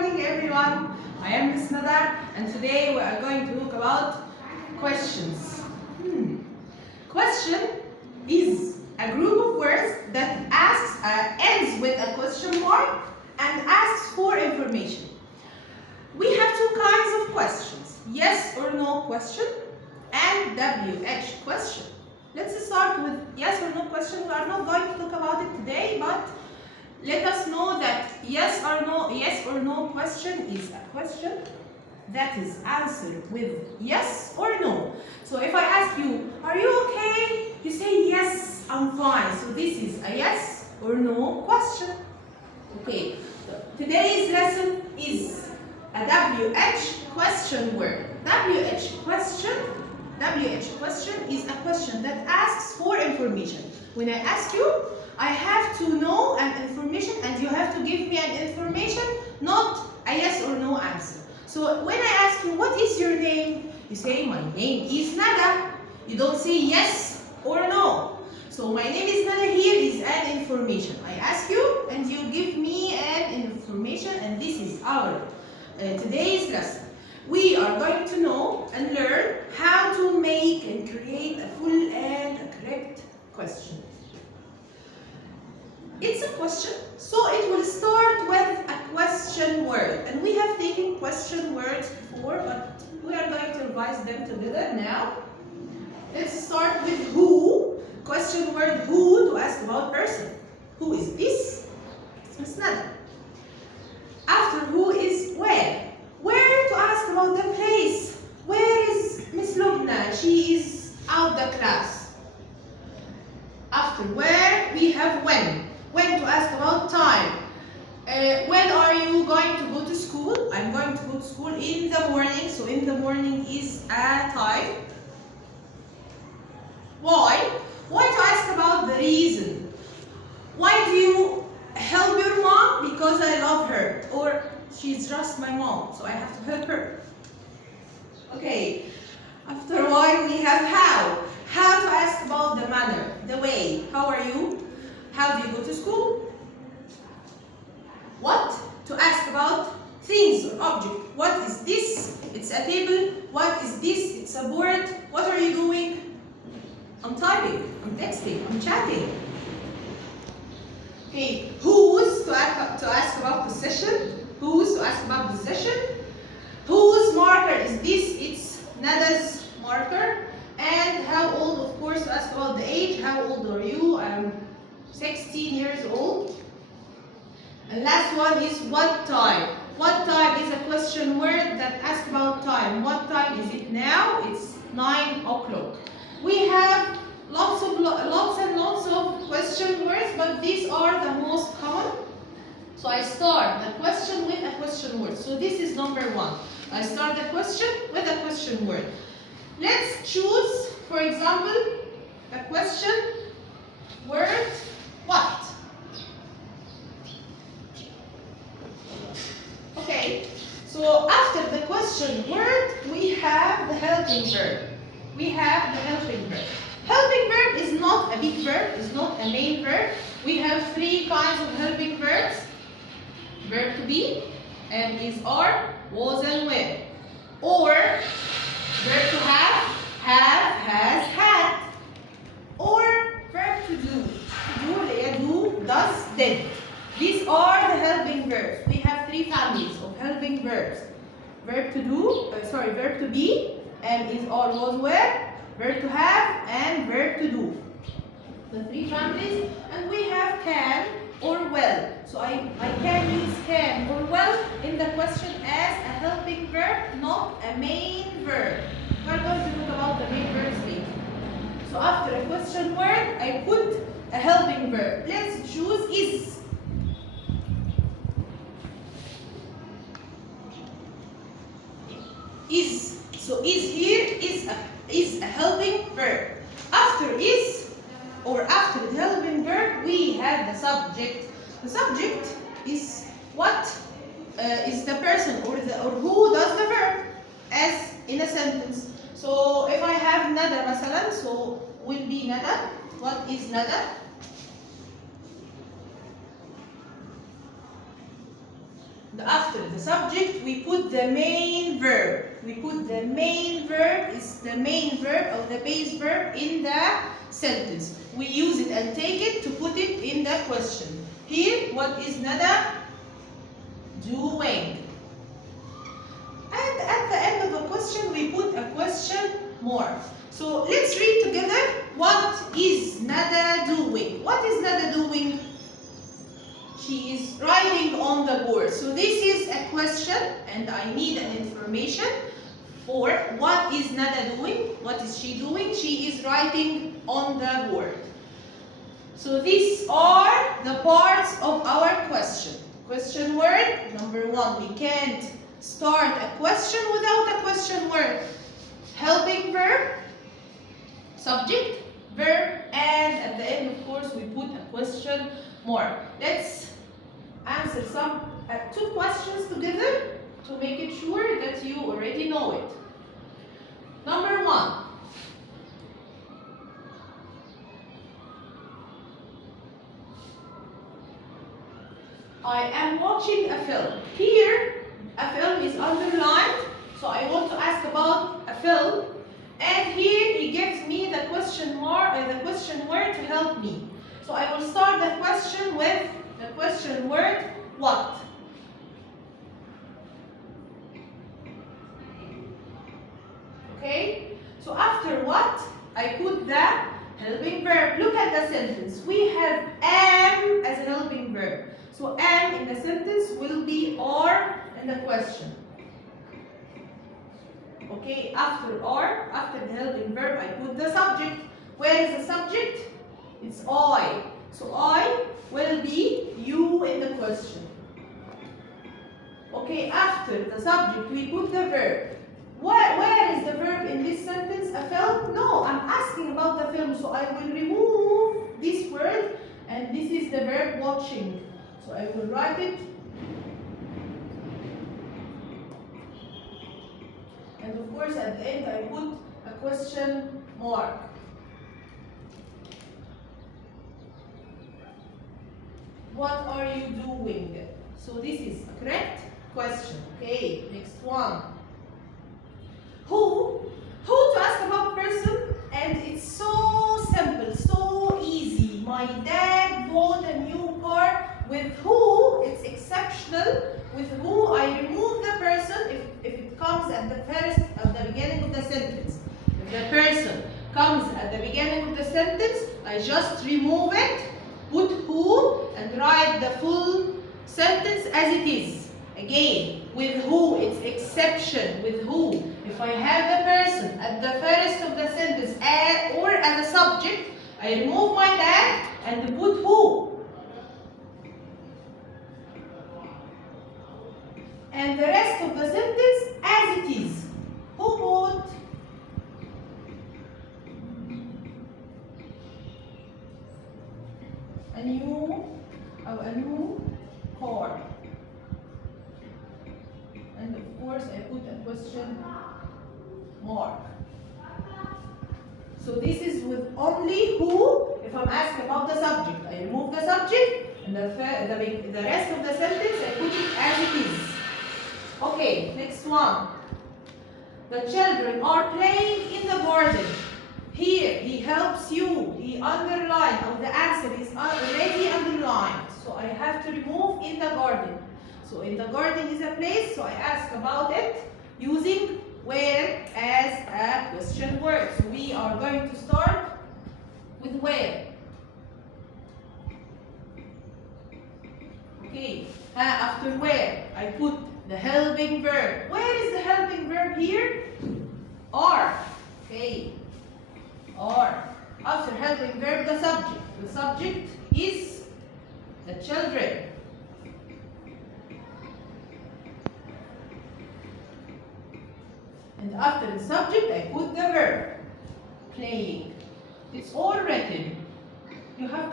morning, everyone. I am Ms.Nada, and today we are going to talk about questions. Question is a group of words that ends with a question mark and asks for information. We have two kinds of questions: yes or no question and WH question. Let's start with yes or no question. We are not going to talk about it today, but let us know that yes or no question is a question that is answered with yes or no. So if I ask you, are you okay? You say yes, I'm fine. So this is a yes or no question. Okay, so today's lesson is a WH question word. WH question is a question that asks for information. When I ask you, I have to know an information and you have to give me an information, not a yes or no answer. So when I ask you, what is your name? You say, my name is Nada. You don't say yes or no. So my name is Nada, here is an information. I ask you and you give me an information, and this is our today's lesson. We are going to know and learn how to make and create a full and correct question. It's a question, so it will start with a question word. And we have taken question words before, but we are going to revise them together now. Let's start with who. Question word who, to ask about person. Who is this? It's Ms.Nada. After who is where. Where, to ask about the place. Where is Miss Lubna? She is out the class. After where, we have when. When, to ask about time. When are you going to go to school? I'm going to go to school in the morning. So in the morning is a time. Why? Why, to ask about the reason. Why do you help your mom? Because I love her. Or she's just my mom, so I have to help her. Okay. After why, we have how. How, to ask about the manner, the way. How are you? How do you go to school? What? To ask about things or object. What is this? It's a table. What is this? It's a board. What are you doing? I'm typing. I'm texting. I'm chatting. Okay. Whose, to ask about possession. Whose, to ask about possession. Whose marker is this? It's Nada's marker. And how old, of course, to ask about the age. How old are you? I'm 16 years old. And last one is what time. What time is a question word that asks about time. What time is it now? It's 9 o'clock. We have lots and lots of question words, but these are the most common. So I start the question with a question word. So this is number one. I start the question with a question word. Let's choose, for example, a question word. What? Okay, so after the question word, we have the helping verb. Helping verb is not a big verb, is not a main verb. We have three kinds of helping verbs. Verb to be, am, is, are, was, and were. Or verb to have, has, had. Or verb to do. Do, does, did. These are the helping verbs. We have three families of helping verbs. Verb to do, verb to be, am, is, are, was, were. Verb to have, and verb to do. The three families. And we have can or will. So I can use can or will in the question as a helping verb, not a main verb. We're going to talk about the main verbs later. So after a question word, I put a helping verb. Let's choose is. Is. So is here is a helping verb. After is, or after the helping verb, we have the subject. The subject is what is the person or who does the verb, as in a sentence. So if I have Nada مثلا, so will be Nada. What is Nada? After the subject, we put the main verb. We put the main verb, is the main verb or the base verb in the sentence. We use it and take it to put it in the question. Here, what is Nada doing? And at the end of the question, we put a question mark. So let's read together. What is Nada doing? What is Nada doing? She is writing on the board. So this is a question and I need an information for what is Nada doing? What is she doing? She is writing on the board. So these are the parts of our question. Question word, number one, we can't start a question without a question word. Helping verb, subject, verb, and at the end, of course, we put a question mark. Let's answer some two questions together to make it sure that you already know it. Number one. I am watching a film. Here, a film is underlined, so I want to ask about a film. And here he gives me the question mark, the question word to help me. So I will start the question with the question word what. Okay? So after what, I put the helping verb. Look at the sentence. We have am as a helping verb. So am in the sentence will be are in the question. Okay, after are, after the helping verb, I put the subject. Where is the subject? It's I. So I will be you in the question. Okay, after the subject, we put the verb. Where is the verb in this sentence? A film? No, I'm asking about the film, so I will remove this word, and this is the verb watching. So I will write it. And of course, at the end, I put a question mark. What are you doing? So this is a correct question. Okay, next one. Who to ask about person, and it's so simple, so easy. My dad bought a new car. With who, it's exceptional. With who, I remove the person if it comes at the beginning of the sentence. If the person comes at the beginning of the sentence, I just remove it, put who, and write the full sentence as it is. Again, with who, it's exception. With who, if I have the person at the first of the sentence or as a subject, I remove my dad and put who. And the rest of the sentence as it is. Who bought a new car? And of course, I put a question mark. So this is with only who. If I'm asked about the subject, I remove the subject, and the rest of the sentence, I put it as it is. Okay, next one. The children are playing in the garden. Here, he helps you. He underlined, or the answer is already underlined. So I have to remove in the garden. So in the garden is a place, so I ask about it using where as a question word. So we are going to start with where. Okay, after where, I put the helping verb. Where is the helping verb here? Are. Okay. Are. After helping verb, the subject. The subject is the children. And after the subject, I put the verb. Playing. It's all written. You have